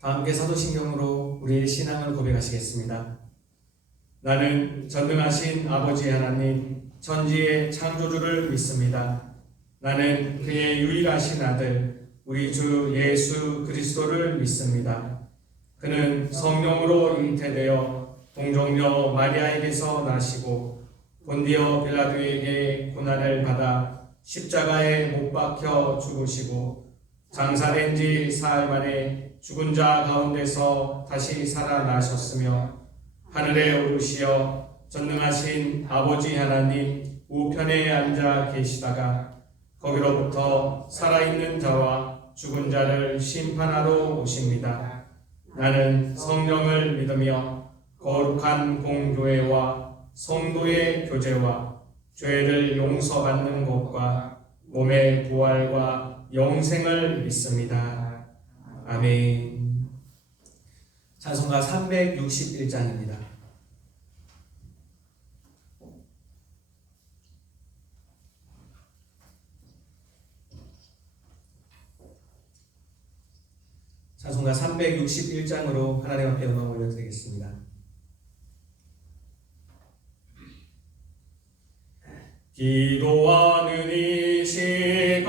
다 함께 사도신경으로 우리의 신앙을 고백하시겠습니다. 나는 전능하신 아버지 하나님, 천지의 창조주를 믿습니다. 나는 그의 유일하신 아들, 우리 주 예수 그리스도를 믿습니다. 그는 성령으로 잉태되어 동정녀 마리아에게서 나시고 본디오 빌라도에게 고난을 받아 십자가에 못 박혀 죽으시고 장사된 지 사흘 만에 죽은 자 가운데서 다시 살아나셨으며 하늘에 오르시어 전능하신 아버지 하나님 우편에 앉아 계시다가 거기로부터 살아있는 자와 죽은 자를 심판하러 오십니다. 나는 성령을 믿으며 거룩한 공교회와 성도의 교제와 죄를 용서받는 것과 몸의 부활과 영생을 믿습니다. 아멘. 찬송가 361장입니다. 찬송가 361장으로 하나님 앞에 영광 올려드리겠습니다. 기도하는 이 시간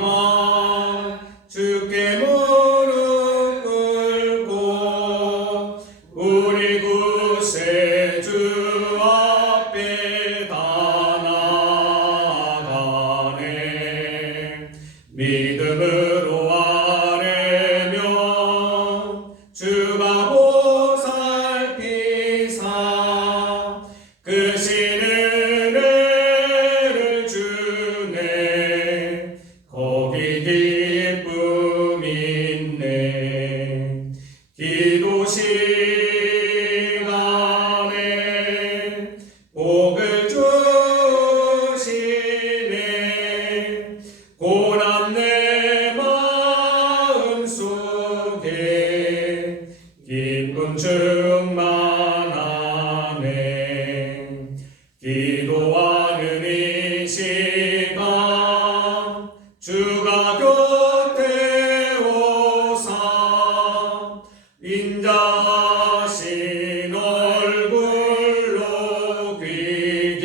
주께 무릎 꿇고 우리 구세주 앞에 다 나아가네. 믿음으로 아뢰며 주가 보살피사 그 기도 시간에 복을 주시네. 고난 내 마음 속에 기쁨 충만하네. 기도하는 이 시간 주가 곁에 오사 인자신 얼굴로 귀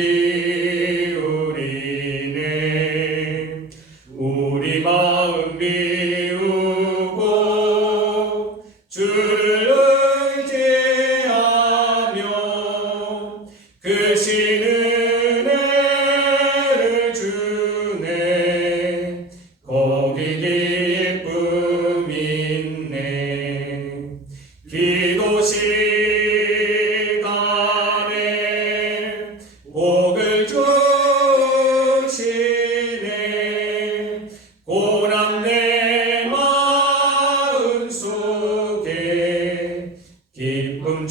기울이네. 우리 마음 비우고 주를 의지하며 그 신 은혜를 주네. 거기 기쁨 있네. 기도 시간에 복을 주시네. 고난 내 마음 속에 기쁨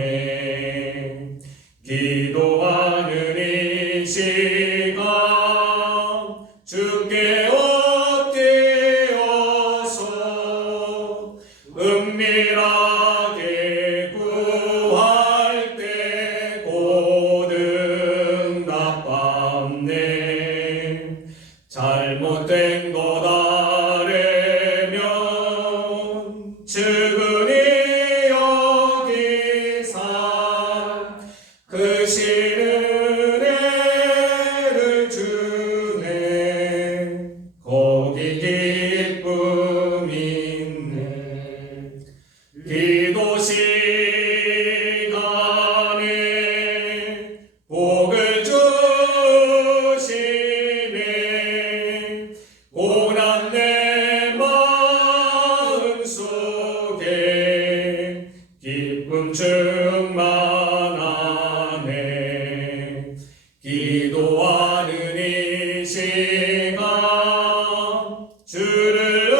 충만하네. 기도하는 이 시간 주께 엎드려서 은밀하게 구할 때 곧 응답받네. 잘못된 것 아뢰면 측은히 여기사 그 신 은혜를 주네. 거기 기쁨 있네. 기도 시간에 복을 주시네. 고난 내 마음 속에 기쁨 충만하네. 기도하는 이 시간 주를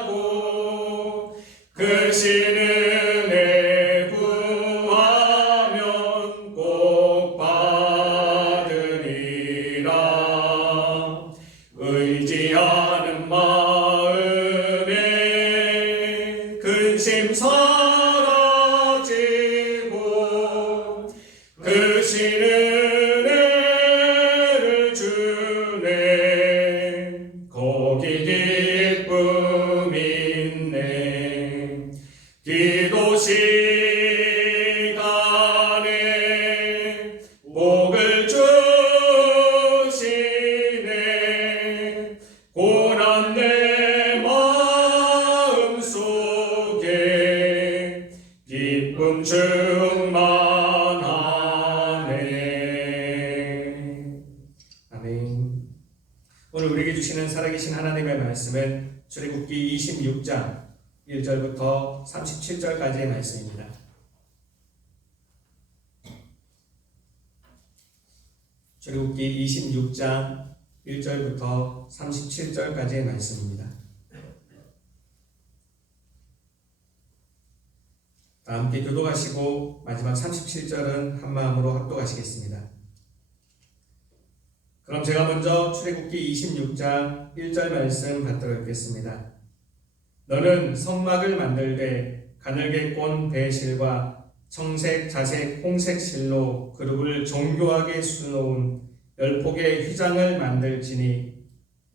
의지하고 그 신 은혜 구하면 꼭 받으리라. 의지하는 마음에 근심 사라지고 그 신 은혜를 주네. 거기 기쁨 있네. 기도 시간에 복을 주시네. 고난 내 마음 속에 기쁨 충만하네. 아멘. 오늘 우리에게 주시는 살아계신 하나님의 말씀은 출애굽기 26장 1절부터 37절까지의 말씀입니다. 출애굽기 26장 1절부터 37절까지의 말씀입니다. 다 함께 교독하시고 마지막 37절은 한마음으로 합독하시겠습니다. 그럼 제가 먼저 출애굽기 26장 1절 말씀 받들어 읽겠습니다. 너는 성막을 만들되 가늘게 꼰 배실과 청색, 자색, 홍색 실로 그룹을 정교하게 수놓은 10폭의 휘장을 만들지니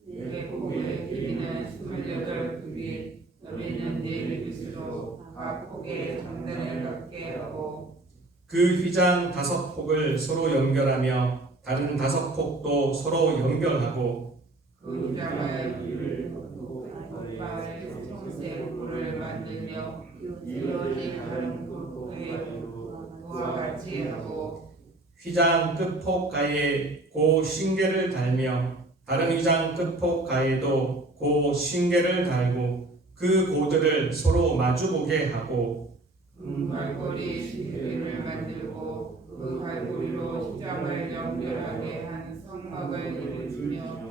4폭의 길이는 28규빗, 너비는 4규빗으로 각 폭에 장단을 갖게 하고 그 휘장 5폭을 서로 연결하며 다른 5폭도 서로 연결하고 그 휘장의 길을 걷고 겉방을 청색 뿔을 만들며 이어진 다른 뿔에 그와 같이 하고 휘장 끝폭 가에 고 쉰개를 달며 다른 휘장 끝폭 가에도 고 쉰개를 달고 그 고들을 서로 마주보게 하고 갈고리 10개를 만들고 그 갈고리로 휘장을 연결하게 한 성막을 이루며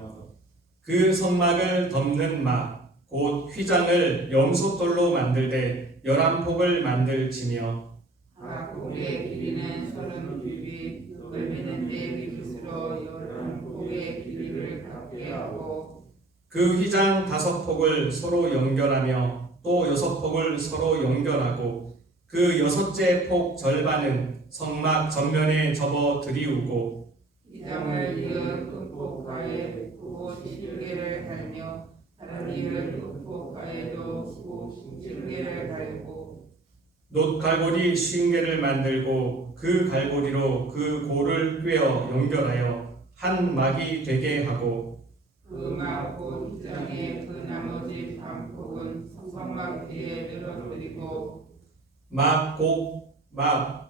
그 성막을 덮는 막, 곧 휘장을 염소돌로 만들되 11폭을 만들지며 각 폭의 길이는 30규빗, 넓이는 4규빗으로 11폭의 길이를 갖게 하고 그 휘장 5폭을 서로 연결하며 또 6폭을 서로 연결하고 그 6째 폭 절반은 성막 전면에 접어 들이우고 휘장을 이은 끝폭가에 고 10개를 달며 다른 이은 끝폭가에도 고 10개를 달고 놋갈고리 50개를 만들고 그 갈고리로 그 고를 꿰어 연결하여 한 막이 되게 하고 그 막 곧 휘장의 그 나머지 반폭은 성막 뒤에 늘어뜨리고 막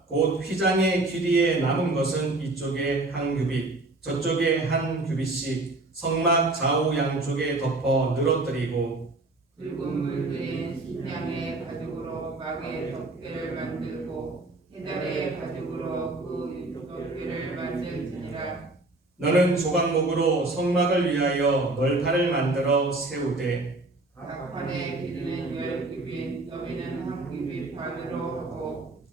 곧 휘장의 길이에 남은 것은 이쪽에 한 규빗 저쪽에 한 규빗씩 성막 좌우 양쪽에 덮어 늘어뜨리고 붉은 물들인 신양의 가죽으로 막의 덮개를 만들고 해달의 가죽으로 그 덮개를 만들지니라. 너는 조각목으로 성막을 위하여 널판을 만들어 세우되 각 판의 길이는 10규빗, 너비는 1규빗 반으로 하고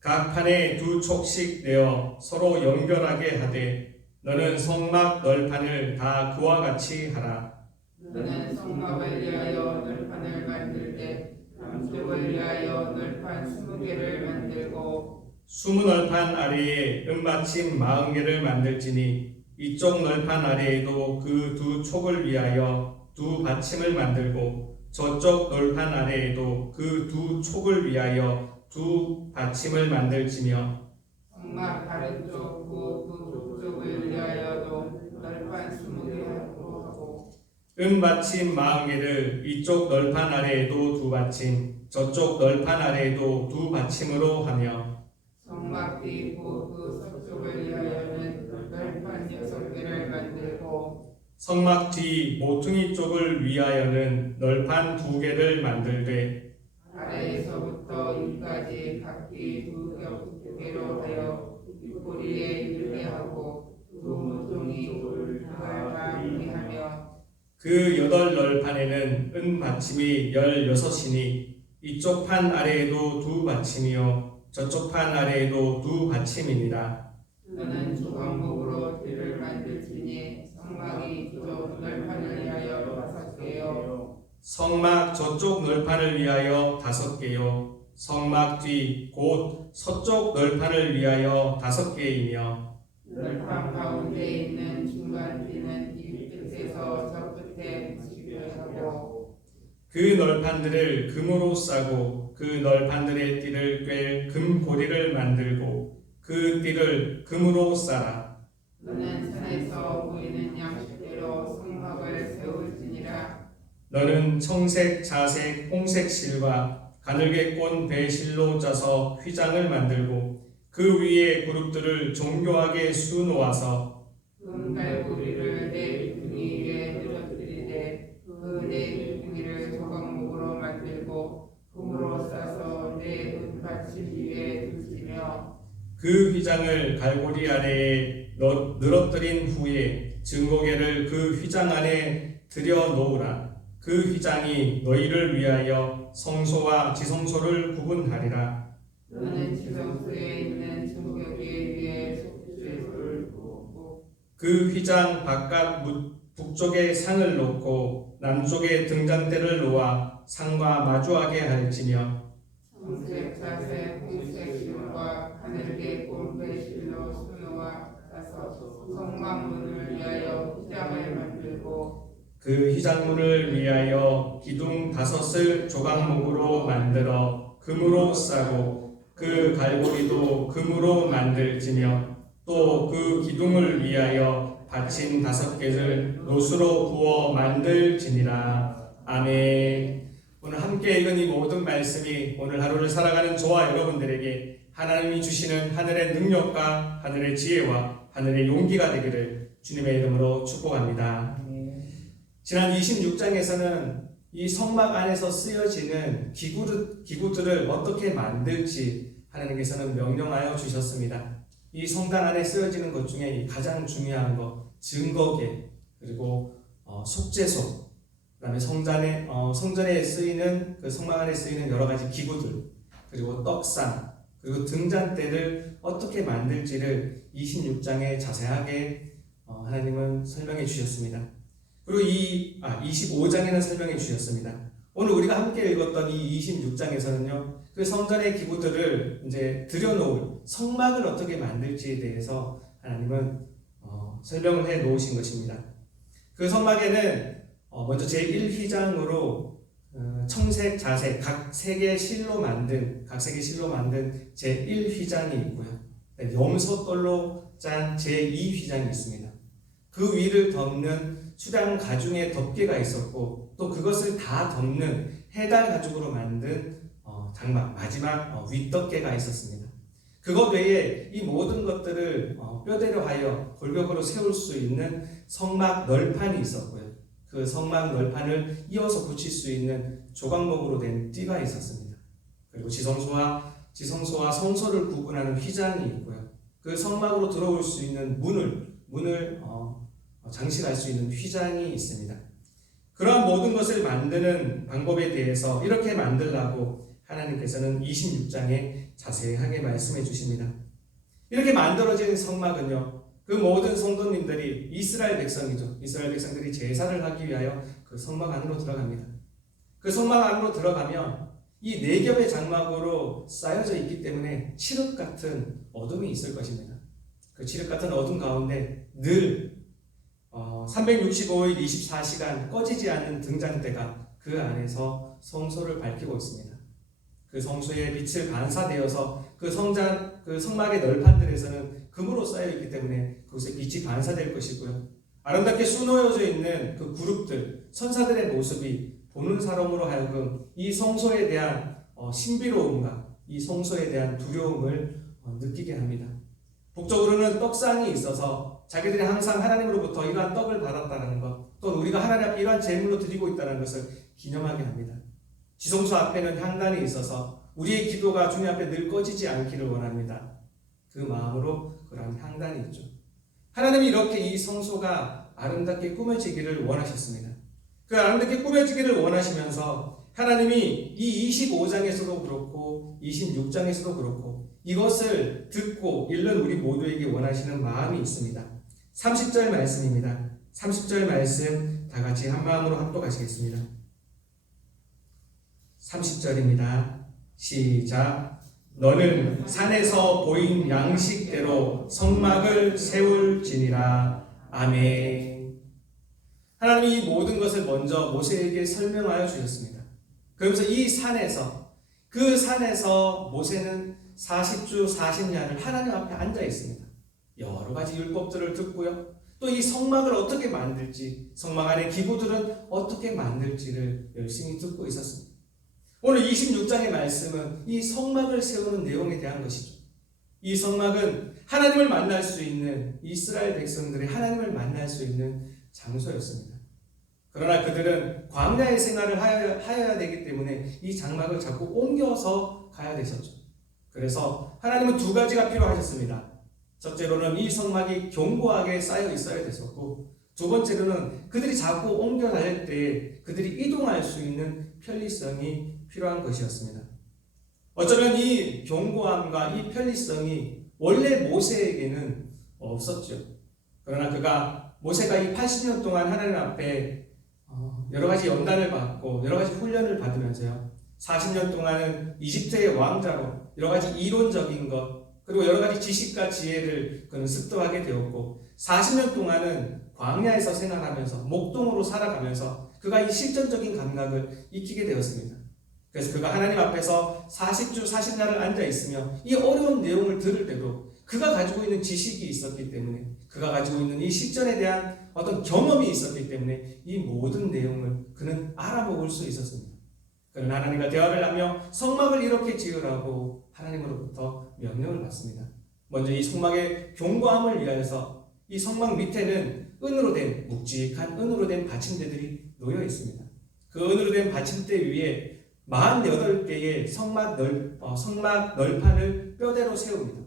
각 판에 2촉씩 내어 서로 연결하게 하되 너는 성막 널판을 다 그와 같이 하라. 너는 성막을 위하여 널판을 만들 때 남쪽을 위하여 널판 20개를 만들고 20널판 아래에 은받침 40개를 만들지니 이쪽 널판 아래에도 그 2촉을 위하여 2받침을 만들고 저쪽 널판 아래에도 그 2촉을 위하여 2받침을 만들지며 성막 다른 쪽 그 북쪽을 위하여도 널판 20개로 하고 은받침 40개를 이쪽 널판 아래에도 2받침 저쪽 널판 아래에도 2받침으로 하며 성막 뒤고 그 서쪽을 위하여는 널판 6개를 만들고 성막 뒤 모퉁이 쪽을 위하여는 널판 2개를 만들되 아래에서부터 위까지 각기 2개로 하여 윗꼬리에 이르게 하고 2모퉁이 다 이하며 그 8널판에는 은받침이 16이니 이쪽 판 아래에도 2받침이요 저쪽 판 아래에도 2받침이니라. 너는 조각목으로 뒤를 만들지니 성막이 이쪽 널판을 위하여 5개요 성막 저쪽 널판을 위하여 5개요 성막 뒤 곧 서쪽 널판을 위하여 5개이며 널판 가운데 있는 중간 띠는 이 끝에서 저 끝에 붙이게 하고 그 널판들을 금으로 싸고 그 널판들의 띠를 꿰 금고리를 만들고 그 띠를 금으로 싸라. 너는 산에서 보이는 양식대로 성막을 세울지니라. 너는 청색, 자색, 홍색 실과 가늘게 꼰 배실로 짜서 휘장을 만들고 그 위에 그룹들을 정교하게 수놓아서 금갈고리를 내 귀퉁이 위에 늘어뜨리되 그 내 귀퉁이를 조각목으로 만들고 금으로 싸서 내 은받침 위에 두시며 그 휘장을 갈고리 아래에 늘어뜨린 후에 증거계를 그 휘장 안에 들여 놓으라. 그 휘장이 너희를 위하여 성소와 지성소를 구분하리라. 너는 지성소에 있는 증거계 위에 속죄소를 두었고 그 휘장 바깥 북쪽에 상을 놓고 남쪽에 등잔대를 놓아 상과 마주하게 할지며 청색, 자색, 홍색 실과 가늘게 꼰 배실로 수놓아 싸서 성막문을 위하여 휘장을 만들고 그 휘장문을 위하여 기둥 5을 조각목으로 만들어 금으로 싸고 그 갈고리도 금으로 만들지며 또 그 기둥을 위하여 받침 5개를 노수로 부어 만들지니라. 아멘. 오늘 함께 읽은 이 모든 말씀이 오늘 하루를 살아가는 저와 여러분들에게 하나님이 주시는 하늘의 능력과 하늘의 지혜와 하늘의 용기가 되기를 주님의 이름으로 축복합니다. 지난 26장에서는 이 성막 안에서 쓰여지는 기구들을 어떻게 만들지 하나님께서는 명령하여 주셨습니다. 이 성당 안에 쓰여지는 것 중에 가장 중요한 것, 증거계, 그리고 속죄소, 그다음에 성전에 쓰이는 그 성막 안에 쓰이는 여러 가지 기구들, 그리고 떡상, 그리고 등잔대를 어떻게 만들지를 26장에 자세하게 하나님은 설명해 주셨습니다. 그리고 25장에는 설명해 주셨습니다. 오늘 우리가 함께 읽었던 이 26장에서는요, 그 성전의 기구들을 이제 들여놓을 성막을 어떻게 만들지에 대해서 하나님은 설명을 해 놓으신 것입니다. 그 성막에는 먼저 제1휘장으로 청색, 자색 각 3개의 실로 만든 제1휘장이 있고요. 염소돌로 짠 제2휘장이 있습니다. 그 위를 덮는 수량 가죽의 덮개가 있었고 또 그것을 다 덮는 해달 가죽으로 만든 장막, 마지막 윗덮개가 있었습니다. 그것 외에 이 모든 것들을 뼈대로 하여 골격으로 세울 수 있는 성막 널판이 있었고요. 그 성막 널판을 이어서 붙일 수 있는 조각목으로 된 띠가 있었습니다. 그리고 지성소와 성소를 구분하는 휘장이 있고요. 그 성막으로 들어올 수 있는 문을 장식할 수 있는 휘장이 있습니다. 그러한 모든 것을 만드는 방법에 대해서 이렇게 만들라고 하나님께서는 26장에 자세하게 말씀해 주십니다. 이렇게 만들어진 성막은요, 그 모든 성도님들이 이스라엘 백성이죠. 이스라엘 백성들이 제사를 하기 위하여 그 성막 안으로 들어갑니다. 그 성막 안으로 들어가면 이 4겹의 장막으로 쌓여져 있기 때문에 칠흑 같은 어둠이 있을 것입니다. 그 칠흑 같은 어둠 가운데 늘 365일 24시간 꺼지지 않는 등잔대가 그 안에서 성소를 밝히고 있습니다. 그 성소의 빛을 반사되어서 그 성막의 널판들에서는 금으로 쌓여 있기 때문에 그곳에 빛이 반사될 것이고요. 아름답게 수놓여져 있는 그 그룹들, 천사들의 모습이 보는 사람으로 하여금 이 성소에 대한 신비로움과 이 성소에 대한 두려움을 느끼게 합니다. 북쪽으로는 떡상이 있어서 자기들이 항상 하나님으로부터 이러한 떡을 받았다는 것, 또 우리가 하나님 앞에 이러한 제물로 드리고 있다는 것을 기념하게 합니다. 지성소 앞에는 향단이 있어서 우리의 기도가 주님 앞에 늘 꺼지지 않기를 원합니다. 그 마음으로 그러한 향단이 있죠. 하나님이 이렇게 이 성소가 아름답게 꾸며지기를 원하셨습니다. 그 아름답게 꾸며지기를 원하시면서 하나님이 이 25장에서도 그렇고 26장에서도 그렇고 이것을 듣고 읽는 우리 모두에게 원하시는 마음이 있습니다. 30절 말씀입니다. 30절 말씀 다 같이 한 마음으로 합독하시겠습니다. 30절입니다. 시작. 너는 산에서 보인 양식대로 성막을 세울지니라. 아멘. 하나님이 이 모든 것을 먼저 모세에게 설명하여 주셨습니다. 그러면서 이 산에서, 그 산에서 모세는 40주 40년을 하나님 앞에 앉아 있습니다. 여러 가지 율법들을 듣고요. 또 이 성막을 어떻게 만들지, 성막 안의 기구들은 어떻게 만들지를 열심히 듣고 있었습니다. 오늘 26장의 말씀은 이 성막을 세우는 내용에 대한 것이죠. 이 성막은 하나님을 만날 수 있는, 이스라엘 백성들이 하나님을 만날 수 있는 장소였습니다. 그러나 그들은 광야의 생활을 하여야 되기 때문에 이 장막을 자꾸 옮겨서 가야 되셨죠. 그래서 하나님은 두 가지가 필요하셨습니다. 첫째로는 이 성막이 견고하게 쌓여 있어야 됐었고, 두 번째로는 그들이 자꾸 옮겨 다닐 때 그들이 이동할 수 있는 편리성이 필요한 것이었습니다. 어쩌면 이 견고함과 이 편리성이 원래 모세에게는 없었죠. 그러나 모세가 이 80년 동안 하나님 앞에 여러 가지 연단을 받고 여러 가지 훈련을 받으면서요, 40년 동안은 이집트의 왕자로 여러 가지 이론적인 것, 그리고 여러 가지 지식과 지혜를 그는 습득하게 되었고, 40년 동안은 광야에서 생활하면서 목동으로 살아가면서 그가 이 실전적인 감각을 익히게 되었습니다. 그래서 그가 하나님 앞에서 40주 40날을 앉아 있으며 이 어려운 내용을 들을 때도 그가 가지고 있는 지식이 있었기 때문에, 그가 가지고 있는 이 실전에 대한 어떤 경험이 있었기 때문에 이 모든 내용을 그는 알아먹을 수 있었습니다. 그는 하나님과 대화를 하며 성막을 이렇게 지으라고 하나님으로부터 명령을 받습니다. 먼저 이 성막의 견고함을 위하여서 이 성막 밑에는 은으로 된, 묵직한 은으로 된 받침대들이 놓여 있습니다. 그 은으로 된 받침대 위에 48개의 성막 널판을 뼈대로 세웁니다.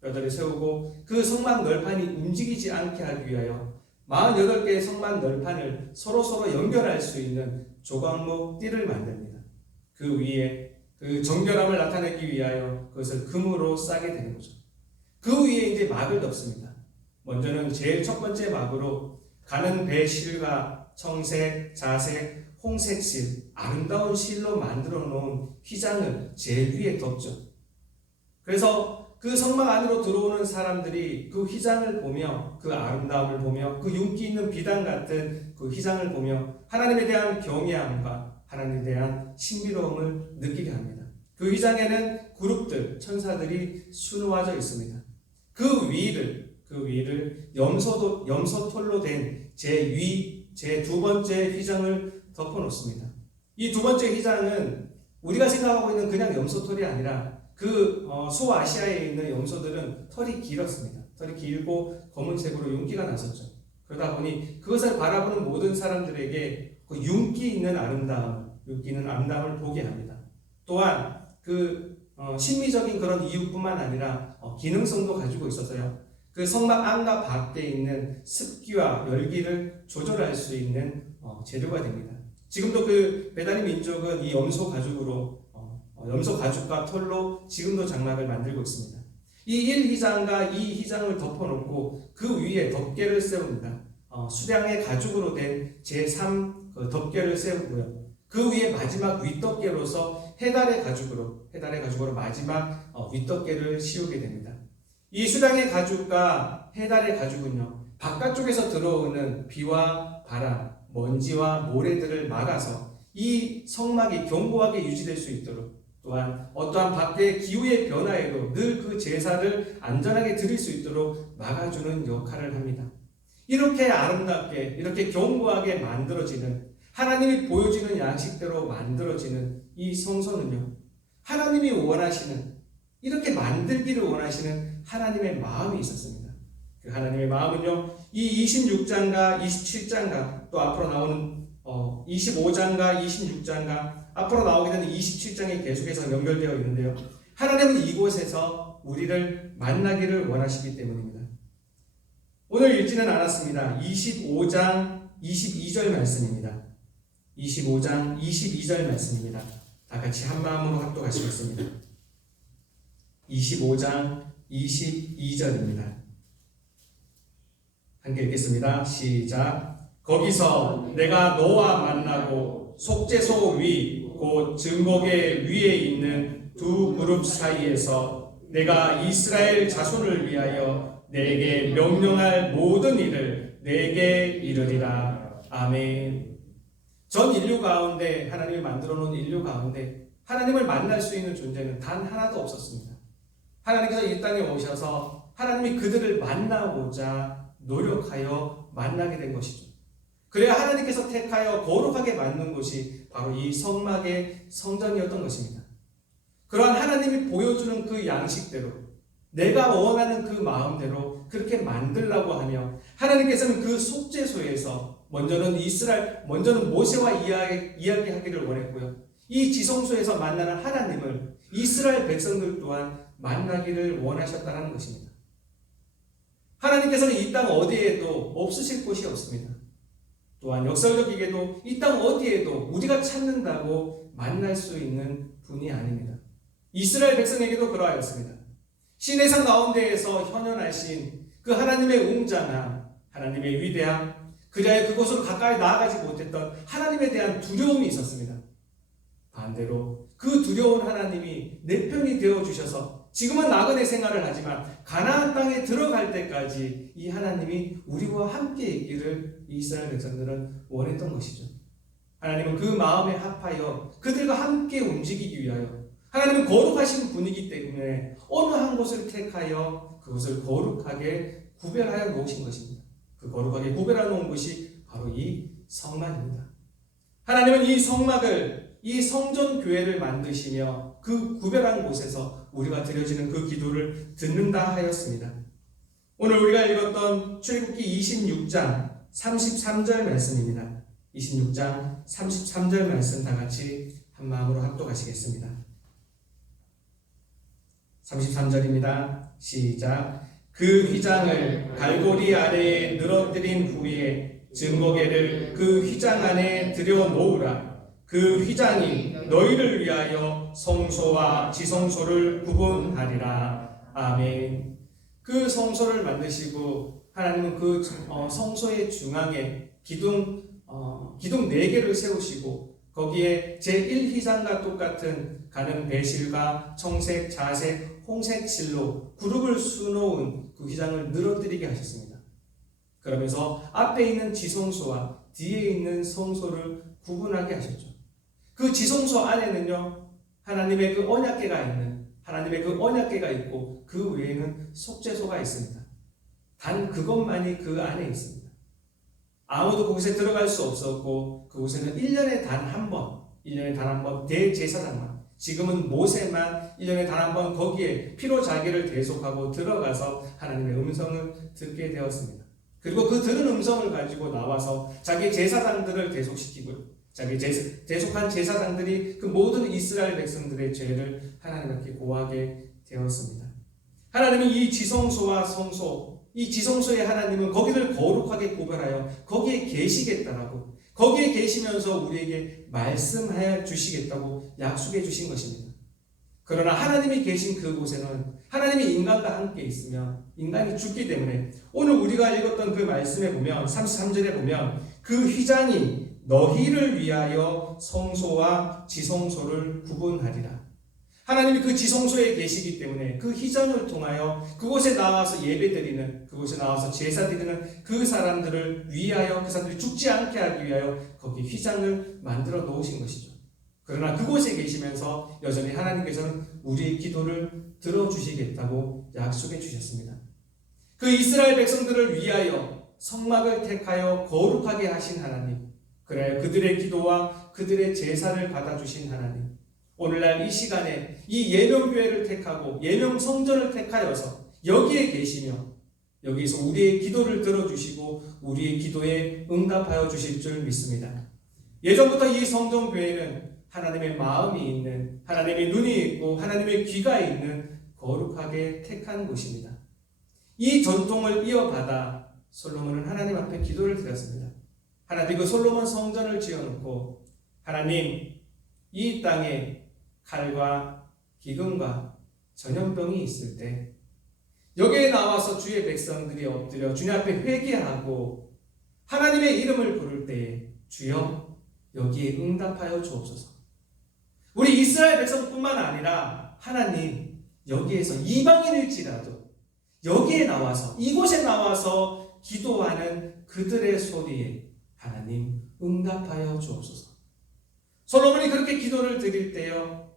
뼈대로 세우고 그 성막 널판이 움직이지 않게 하기 위하여 48개의 성막 널판을 서로 연결할 수 있는 조각목 띠를 만듭니다. 그 위에 그 정결함을 나타내기 위하여 그것을 금으로 싸게 되는 거죠. 그 위에 이제 막을 덮습니다. 먼저는 제일 첫 번째 막으로 가는 배 실과 청색, 자색, 홍색 실, 아름다운 실로 만들어 놓은 휘장을 제일 위에 덮죠. 그래서 그 성막 안으로 들어오는 사람들이 그 휘장을 보며, 그 아름다움을 보며, 그 윤기 있는 비단 같은 그 휘장을 보며 하나님에 대한 경외함과 하나님에 대한 신비로움을 느끼게 합니다. 그 휘장에는 그룹들, 천사들이 수놓아져 있습니다. 그 위를 염소털로 된 제 두 번째 휘장을 덮어놓습니다. 이 두 번째 휘장은 우리가 생각하고 있는 그냥 염소털이 아니라 소아시아에 있는 염소들은 털이 길었습니다. 털이 길고 검은색으로 윤기가 났었죠. 그러다 보니 그것을 바라보는 모든 사람들에게 그 윤기 있는 아름다움을 보게 합니다. 또한 심미적인 그런 이유뿐만 아니라 기능성도 가지고 있어서요, 그 성막 안과 밖에 있는 습기와 열기를 조절할 수 있는 재료가 됩니다. 지금도 그 베다니 민족은 이 염소 가죽과 털로 지금도 장막을 만들고 있습니다. 이 1휘장과 2휘장을 덮어놓고 그 위에 덮개를 세웁니다. 수량의 가죽으로 된 제3 덮개를 세우고요. 그 위에 마지막 윗덮개로서 해달의 가죽으로 마지막 윗덮개를 씌우게 됩니다. 이 수량의 가죽과 해달의 가죽은요, 바깥쪽에서 들어오는 비와 바람, 먼지와 모래들을 막아서 이 성막이 견고하게 유지될 수 있도록, 또한 어떠한 밖의 기후의 변화에도 늘 그 제사를 안전하게 드릴 수 있도록 막아주는 역할을 합니다. 이렇게 아름답게, 이렇게 견고하게 만들어지는, 하나님이 보여주는 양식대로 만들어지는 이 성소는요, 하나님이 원하시는, 이렇게 만들기를 원하시는 하나님의 마음이 있었습니다. 그 하나님의 마음은요, 이 26장과 27장과 또 앞으로 나오는 25장과 26장과 앞으로 나오게 되는 27장에 계속해서 연결되어 있는데요, 하나님은 이곳에서 우리를 만나기를 원하시기 때문입니다. 오늘 읽지는 않았습니다. 25장 22절 말씀입니다. 25장 22절 말씀입니다. 다 같이 한 마음으로 합독하시겠습니다. 25장 22절입니다. 함께 읽겠습니다. 시작. 거기서 내가 너와 만나고 속죄소 위 곧 증거계 위에 있는 두 그룹 사이에서 내가 이스라엘 자손을 위하여 내게 명령할 모든 일을 내게 이르리라. 아멘. 전 인류 가운데 하나님이 만들어 놓은 인류 가운데 하나님을 만날 수 있는 존재는 단 하나도 없었습니다. 하나님께서 이 땅에 오셔서 하나님이 그들을 만나고자 노력하여 만나게 된 것이죠. 그래야 하나님께서 택하여 거룩하게 만든 곳이 바로 이 성막의 성전이었던 것입니다. 그러한 하나님이 보여주는 그 양식대로 내가 원하는 그 마음대로 그렇게 만들라고 하며 하나님께서는 그 속죄소에서 먼저는 모세와 이야기하기를 원했고요. 이 지성소에서 만나는 하나님을 이스라엘 백성들 또한 만나기를 원하셨다는 것입니다. 하나님께서는 이 땅 어디에도 없으실 곳이 없습니다. 또한 역설적이게도 이 땅 어디에도 우리가 찾는다고 만날 수 있는 분이 아닙니다. 이스라엘 백성에게도 그러하였습니다. 시내산 가운데에서 현현하신 그 하나님의 웅장함, 하나님의 위대함, 그자의 그곳으로 가까이 나아가지 못했던 하나님에 대한 두려움이 있었습니다. 반대로 그 두려운 하나님이 내 편이 되어주셔서 지금은 나그네 생활을 하지만 가나안 땅에 들어갈 때까지 이 하나님이 우리와 함께 있기를 이스라엘 백성들은 원했던 것이죠. 하나님은 그 마음에 합하여 그들과 함께 움직이기 위하여 하나님은 거룩하신 분이기 때문에 어느 한 곳을 택하여 그것을 거룩하게 구별하여 놓으신 것입니다. 그 거룩하게 구별하여 놓은 것이 바로 이 성막입니다. 하나님은 이 성막을, 이 성전교회를 만드시며 그 구별한 곳에서 우리가 드려지는 그 기도를 듣는다 하였습니다. 오늘 우리가 읽었던 출애굽기 26장 33절 말씀입니다. 26장 33절 말씀 다 같이 한 마음으로 합독하시겠습니다. 33절입니다. 시작. 그 휘장을 갈고리 아래에 늘어뜨린 후에 증거궤를 그 휘장 안에 들여놓으라. 그 휘장이 너희를 위하여 성소와 지성소를 구분하리라. 아멘. 그 성소를 만드시고 하나님은 그 성소의 중앙에 기둥 4개를 세우시고 거기에 제1휘장과 똑같은 가는 배실과 청색, 자색, 홍색 실로 그룹을 수놓은 그 휘장을 늘어뜨리게 하셨습니다. 그러면서 앞에 있는 지성소와 뒤에 있는 성소를 구분하게 하셨죠. 그 지성소 안에는요, 하나님의 그 언약궤가 있고 그 외에는 속죄소가 있습니다. 단 그것만이 그 안에 있습니다. 아무도 그곳에 들어갈 수 없었고 그곳에는 1년에 단 한 번 대제사장만, 지금은 모세만 1년에 단 한 번 거기에 피로 자기를 대속하고 들어가서 하나님의 음성을 듣게 되었습니다. 그리고 그 들은 음성을 가지고 나와서 자기 제사장들을 대속시키고 자기 대속한 제사장들이 그 모든 이스라엘 백성들의 죄를 하나님 앞에 고하게 되었습니다. 하나님은 이 지성소와 성소, 이 지성소의 하나님은 거기를 거룩하게 구별하여 거기에 계시겠다라고, 거기에 계시면서 우리에게 말씀하여 주시겠다고 약속해 주신 것입니다. 그러나 하나님이 계신 그곳에는 하나님이 인간과 함께 있으며 인간이 죽기 때문에 오늘 우리가 읽었던 그 말씀에 보면 33절에 보면 그 휘장이 너희를 위하여 성소와 지성소를 구분하리라. 하나님이 그 지성소에 계시기 때문에 그 휘장을 통하여 그곳에 나와서 예배드리는, 그곳에 나와서 제사드리는 그 사람들을 위하여, 그 사람들이 죽지 않게 하기 위하여 거기 휘장을 만들어 놓으신 것이죠. 그러나 그곳에 계시면서 여전히 하나님께서는 우리의 기도를 들어주시겠다고 약속해 주셨습니다. 그 이스라엘 백성들을 위하여 성막을 택하여 거룩하게 하신 하나님, 그래 그들의 기도와 그들의 제사를 받아주신 하나님, 오늘날 이 시간에 이 예명교회를 택하고 예명 성전을 택하여서 여기에 계시며 여기서 우리의 기도를 들어주시고 우리의 기도에 응답하여 주실 줄 믿습니다. 예전부터 이 성전교회는 하나님의 마음이 있는, 하나님의 눈이 있고 하나님의 귀가 있는 거룩하게 택한 곳입니다. 이 전통을 이어받아 솔로몬은 하나님 앞에 기도를 드렸습니다. 하나님 그 솔로몬 성전을 지어놓고 하나님 이 땅에 칼과 기근과 전염병이 있을 때 여기에 나와서 주의 백성들이 엎드려 주님 앞에 회개하고 하나님의 이름을 부를 때에 주여 여기에 응답하여 주옵소서. 우리 이스라엘 백성뿐만 아니라 하나님 여기에서 이방인일지라도 여기에 나와서 이곳에 나와서 기도하는 그들의 소리에 하나님 응답하여 주옵소서. 솔로몬이 그렇게 기도를 드릴 때요,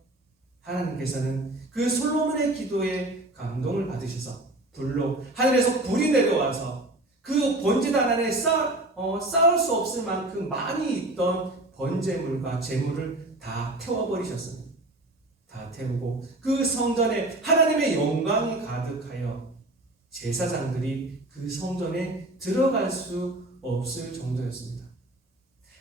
하나님께서는 그 솔로몬의 기도에 감동을 받으셔서 불로 하늘에서 불이 내려와서 그 번제단 안에 쌓을 수 없을 만큼 많이 있던 번제물과 제물을 다 태워버리셨습니다. 다 태우고 그 성전에 하나님의 영광이 가득하여 제사장들이 그 성전에 들어갈 수 없을 정도였습니다.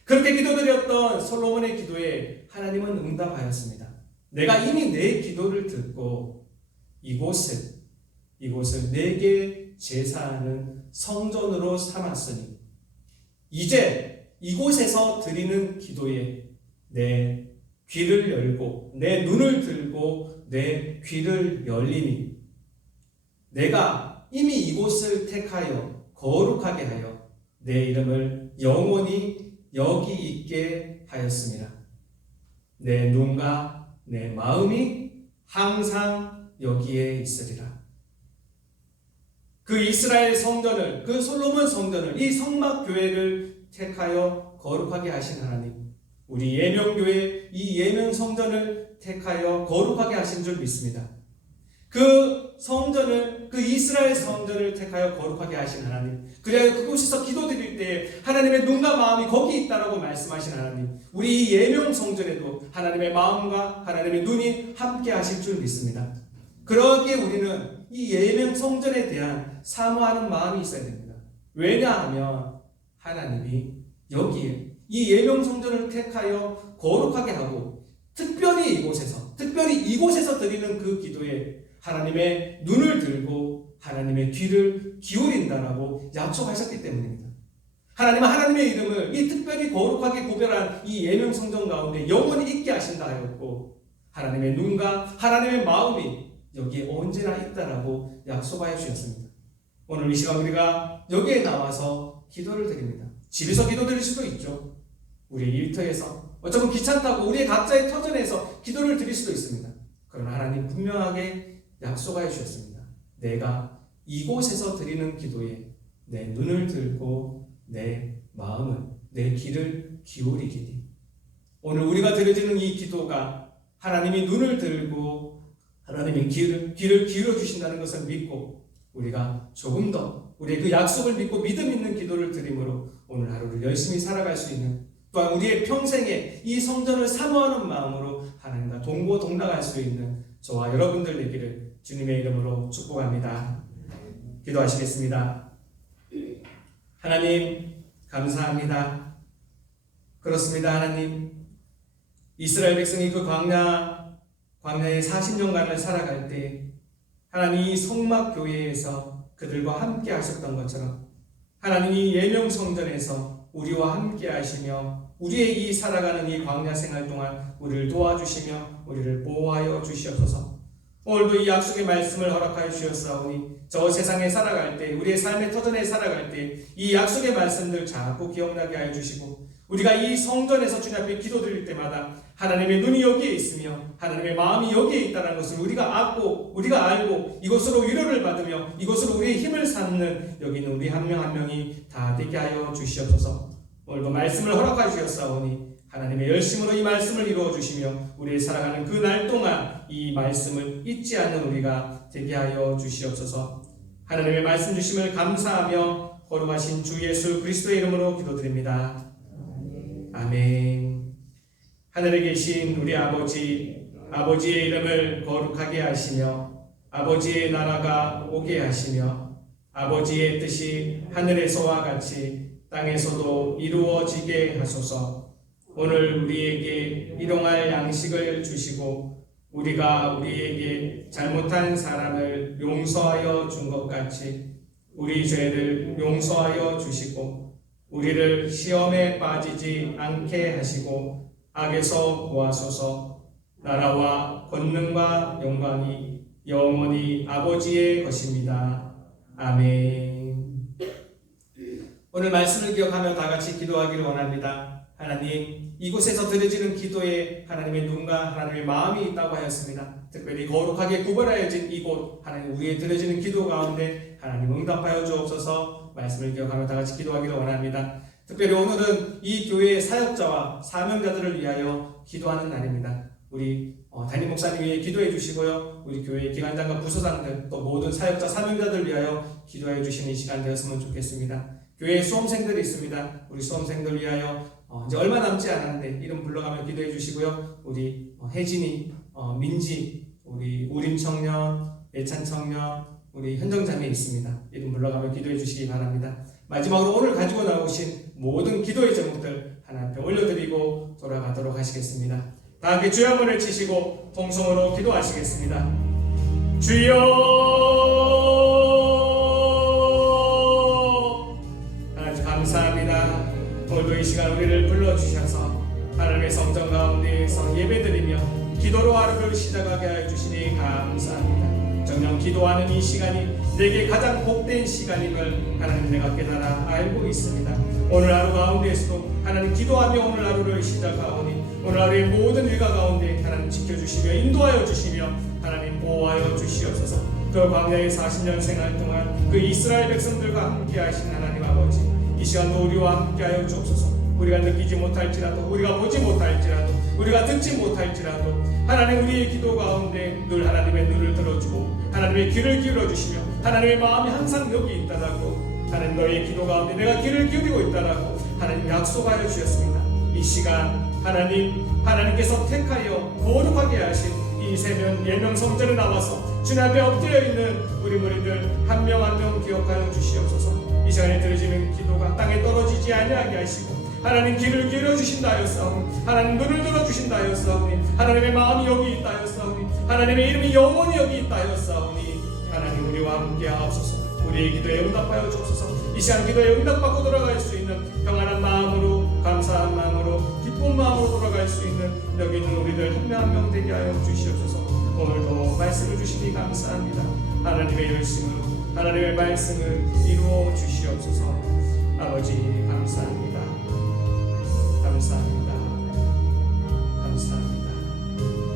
그렇게 기도드렸던 솔로몬의 기도에 하나님은 응답하였습니다. 내가 이미 내 기도를 듣고 이곳을 내게 제사하는 성전으로 삼았으니 이제 이곳에서 드리는 기도에 내 귀를 열고 내 눈을 들고 내 귀를 열리니 내가 이미 이곳을 택하여 거룩하게 하여 내 이름을 영원히 여기 있게 하였습니다. 내 눈과 내 마음이 항상 여기에 있으리라. 그 이스라엘 성전을, 그 솔로몬 성전을, 이 성막교회를 택하여 거룩하게 하신 하나님, 우리 예명교회 이 예명성전을 택하여 거룩하게 하신 줄 믿습니다. 그 성전을, 그 이스라엘 성전을 택하여 거룩하게 하신 하나님, 그래야 그곳에서 기도드릴 때 하나님의 눈과 마음이 거기 있다라고 말씀하신 하나님, 우리 예명성전에도 하나님의 마음과 하나님의 눈이 함께 하실 줄 믿습니다. 그러기에 우리는 이 예명성전에 대한 사모하는 마음이 있어야 됩니다. 왜냐하면 하나님이 여기에 이 예명성전을 택하여 거룩하게 하고 특별히 이곳에서 드리는 그 기도에 하나님의 눈을 들고 하나님의 귀를 기울인다라고 약속하셨기 때문입니다. 하나님은 하나님의 이름을 이 특별히 거룩하게 구별한 이 예명성전 가운데 영원히 있게 하신다 하였고, 하나님의 눈과 하나님의 마음이 여기에 언제나 있다라고 약속하여 주셨습니다. 오늘 이 시간 우리가 여기에 나와서 기도를 드립니다. 집에서 기도 드릴 수도 있죠. 우리 일터에서, 어쩌면 귀찮다고 우리의 각자의 터전에서 기도를 드릴 수도 있습니다. 그러나 하나님 분명하게 약속하여 주셨습니다. 내가 이곳에서 드리는 기도에 내 눈을 들고 내 마음을, 내 귀를 기울이리니, 오늘 우리가 드려지는 이 기도가 하나님이 눈을 들고 하나님이 귀를 기울여 주신다는 것을 믿고 우리가 조금 더 우리의 그 약속을 믿고 믿음 있는 기도를 드림으로 오늘 하루를 열심히 살아갈 수 있는, 또한 우리의 평생에 이 성전을 사모하는 마음으로 하나님과 동고동락할 수 있는 저와 여러분들 되기를 주님의 이름으로 축복합니다. 기도하시겠습니다. 하나님 감사합니다. 그렇습니다. 하나님, 이스라엘 백성이 그 광야의 40년간을 살아갈 때 하나님 이 성막교회에서 그들과 함께 하셨던 것처럼 하나님이 예명성전에서 우리와 함께 하시며 우리의 이 살아가는 이 광야 생활 동안 우리를 도와주시며 우리를 보호하여 주시옵소서. 오늘도 이 약속의 말씀을 허락하여 주셨사오니 저 세상에 살아갈 때, 우리의 삶의 터전에 살아갈 때 이 약속의 말씀들 자꾸 기억나게 하여 주시고, 우리가 이 성전에서 주님 앞에 기도드릴 때마다 하나님의 눈이 여기에 있으며 하나님의 마음이 여기에 있다는 것을 우리가 알고 이것으로 위로를 받으며 이것으로 우리의 힘을 삼는 여기 있는 우리 한 명 한 명이 다 되게 하여 주시옵소서. 오늘도 말씀을 허락하여 주셨사오니 하나님의 열심으로 이 말씀을 이루어 주시며 우리의 살아가는 그 날 동안 이 말씀을 잊지 않는 우리가 되게 하여 주시옵소서. 하나님의 말씀 주심을 감사하며 거룩하신 주 예수 그리스도의 이름으로 기도드립니다. 아멘. 하늘에 계신 우리 아버지의 이름을 거룩하게 하시며 아버지의 나라가 오게 하시며 아버지의 뜻이 하늘에서와 같이 땅에서도 이루어지게 하소서. 오늘 우리에게 일용할 양식을 주시고 우리가 우리에게 잘못한 사람을 용서하여 준 것 같이 우리 죄를 용서하여 주시고 우리를 시험에 빠지지 않게 하시고 악에서 구하소서. 나라와 권능과 영광이 영원히 아버지의 것입니다. 아멘. 오늘 말씀을 기억하며 다 같이 기도하기를 원합니다. 하나님, 이곳에서 드려지는 기도에 하나님의 눈과 하나님의 마음이 있다고 하였습니다. 특별히 거룩하게 구별하여진 이곳, 하나님 우리의 드려지는 기도 가운데 하나님 응답하여 주옵소서. 말씀을 기억하며 다 같이 기도하기를 원합니다. 특별히 오늘은 이 교회의 사역자와 사명자들을 위하여 기도하는 날입니다. 우리 담임 목사님 위해 기도해 주시고요. 우리 교회 기관장과 부서장들 또 모든 사역자 사명자들 위하여 기도해 주시는 이 시간 되었으면 좋겠습니다. 교회에 수험생들이 있습니다. 우리 수험생들 위하여 이제 얼마 남지 않았는데 이름 불러가며 기도해 주시고요. 우리 혜진이, 민지, 우리 우림 청년, 예찬 청년, 우리 현정자매 있습니다. 이름 불러가며 기도해 주시기 바랍니다. 마지막으로 오늘 가지고 나오신 모든 기도의 제목들 하나님 앞에 올려드리고 돌아가도록 하시겠습니다. 다 함께 주여 한번 외치시고 통성으로 기도하시겠습니다. 주여, 하나님 감사합니다. 오늘도 이 시간 우리를 불러주셔서 하나님의 성전 가운데에서 예배드리며 기도로 하루를 시작하게 하여 주시니 감사합니다. 정녕 기도하는 이 시간이 내게 가장 복된 시간임을 하나님 내가 깨달아 알고 있습니다. 오늘 하루 가운데에서도 하나님 기도하며 오늘 하루를 시작하오니 오늘 하루의 모든 일과 가운데 하나님 지켜주시며 인도하여 주시며 하나님 보호하여 주시옵소서. 그 광야의 40년 생활 동안 그 이스라엘 백성들과 함께 하신 하나님 아버지, 이 시간도 우리와 함께 하여 주옵소서. 우리가 느끼지 못할지라도, 우리가 보지 못할지라도, 우리가 듣지 못할지라도 하나님 우리의 기도 가운데 늘 하나님의 눈을 들어주고 하나님의 귀를 기울여 주시며 하나님의 마음이 항상 여기 있다라고, 하나님 너의 기도 가운데 내가 귀를 기울이고 있다라고 하나님 약속하여 주셨습니다. 이 시간 하나님께서 택하여 거룩하게 하신 이 세면 예명 성전에 나와서 주님 앞에 엎드려 있는 우리 무리들 한 명 한 명 기억하여 주시옵소서. 이 시간에 들으시는 기도가 땅에 떨어지지 아니하게 하시고 하나님 귀를 기울여 주신다 하였사오니, 하나님 눈을 들어 주신다 하였사오니, 하나님의 마음이 여기 있다 하였사오니, 하나님의 이름이 영원히 여기 있다 하였사오니, 하나님 우리와 함께 하옵소서. 우리의 기도에 응답하여 주옵소서. 이 시간 기도에 응답받고 돌아갈 수 있는 평안한 마음으로, 감사한 마음으로, 기쁜 마음으로 돌아갈 수 있는 여기 있는 우리들 한 명 한 명 되게 하여 주시옵소서. 오늘도 말씀을 주시니 감사합니다. 하나님의 열심으로 하나님의 말씀을 이루어 주시옵소서. 아버지 감사합니다. 감사합니다. 감사합니다.